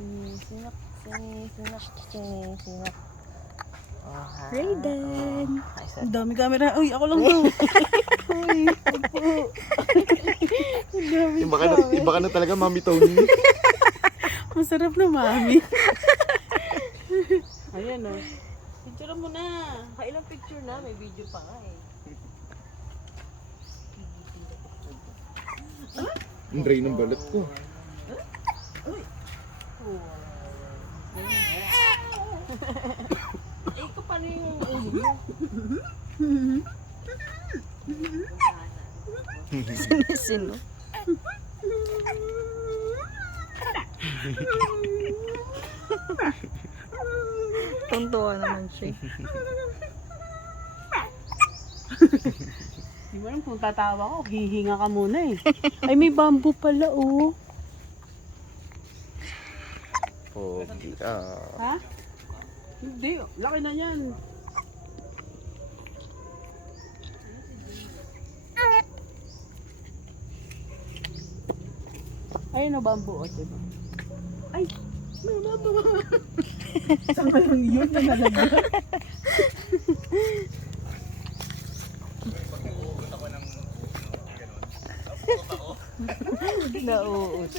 Sinisinap, sinisinap, sinisinap. Oh, ha. Raiden. Ay, Ang dami camera. Uy, ako lang to. Uy, opo. Ang dami Iba ka na talaga, Mami Tony. Masarap na, mami. Ayan o. Picture mo na. Kailang picture na, may video pa nga eh. Ang dry ng balat ko. Eh, ikaw paano yung ulo mo? Sino? Tuntua naman siya. Di mo alam kung tatawa ko. Hihinga ka muna eh. Ay, may bamboo pala oh. Pogi. Ha? Hindi. Laki na yan. Ayun o, bamboo o, diba? Ay! May bamboo! Saan kayang yun na nalaga? Nauut.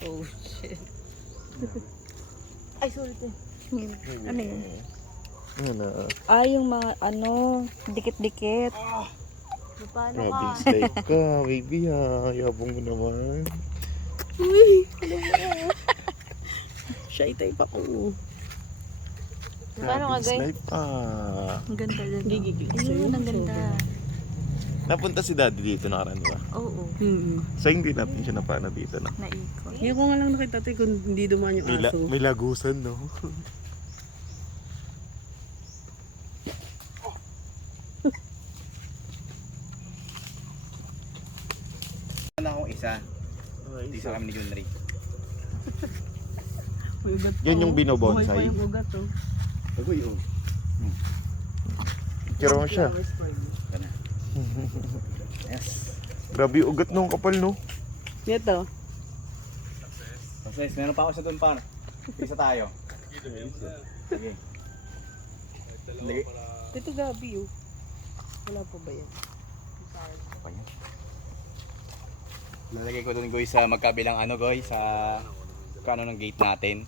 Oh, shit. Ay, sorry te. Ano yun? Ano? Yung mga dikit-dikit. Paano Grabe ka? slide ka, baby ha. Yabong mo naman. Uy! Shy type ako. Paano ka, guys? Slide pa. Ang ganda din. Gigigil ko sa'yo. Ayun, ang ganda. Napunta si daddy dito nakaraan, di ba? Oo, So hindi natin siya napana dito, no? naikot. Ngayon ko nga lang nakita tayo kung hindi dumaan yung aso. May lagusan, no? Na akong isa. Isa kami ni Junry. May ugat pa, Yan yung oh. binobonsai? Buhay pa yung ugat oh. Agoy, oh. Kira mo siya. Flowers for you. Yes. Grabe yung ugat nung kapal, no? Ito. Success, meron pa ako sa doon par. Isa tayo. Sige. Lagi. Ito gabi oh. Wala pa ba yan? Pa yan. Lalagay ko doon, Goy, sa magkabilang ano, Goy, sa kano ng gate natin.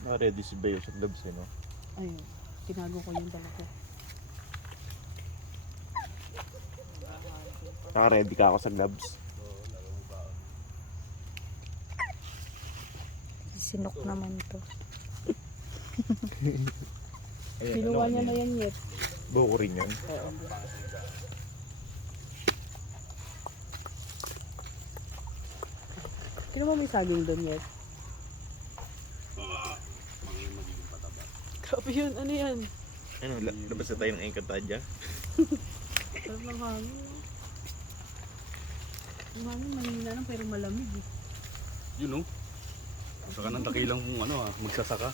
Na-ready si Bayo sa gloves, eh, no? Ayun. Tinago ko yung talaga. Naka-ready ka ako sa gloves. Sinok naman to. Kinuha niya na yan yet. Buko rin yan. Oo. Sino mo may saging doon yet? Grabe yun, ano yan? Ano, labas na tayo ng Encantadia? Sarap ng hangin. Yung hangin mahina lang pero malamig eh. Yun oh. Saka ng dakilang kung ano magsasaka.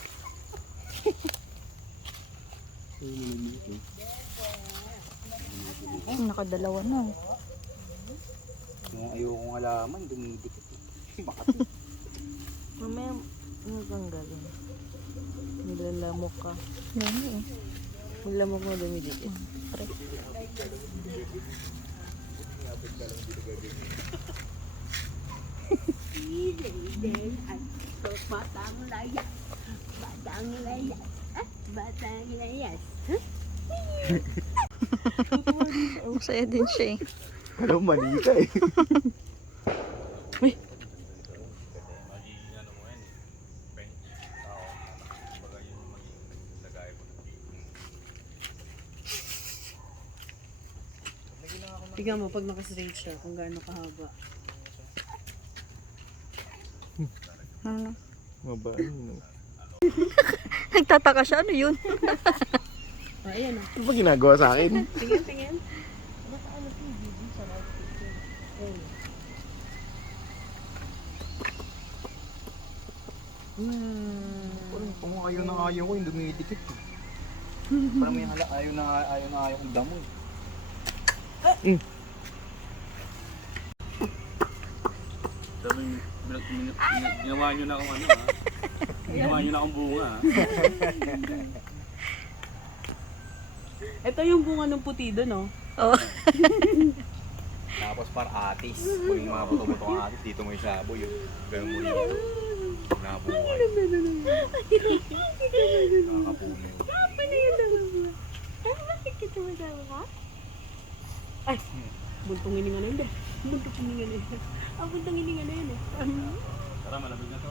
Nakadalawa na. Kung ayokong halaman, dumidikit. Mamaya, ano kang galing? Nilalamok ka. Yan eh. Nilalamok mo dumidikit. Pre. Batang layas. Batang layas. Batang layas. Masaya din siya eh. Alam, mali ka eh. Tingnan mo pag naka-straight siya kung gaano kahaba. Ano? Mabaan, no? Nagtataka siya, ano yun? Ayan ah. Ano ba ginagawa sa akin? Tingin, tingin. Kung ayaw na ayaw ko, yung dumidikit. Parang may ayaw na ayaw kong damo eh. Sabi, ginawa nyo na akong ano ha. Ginawa nyo na akong bunga ha. Ito yung bunga ng puti doon, no? Oh. Tapos para atis. Kung yung mga buto-buto ng atis, dito mo yung sabo yun. Ganun mo dito. Nabuhay. Nakakapuno yun. Buntong hininga na yun, eh. Buntong hininga na yun. Ang buntong hininga na yun, eh. Tara, malamig na to.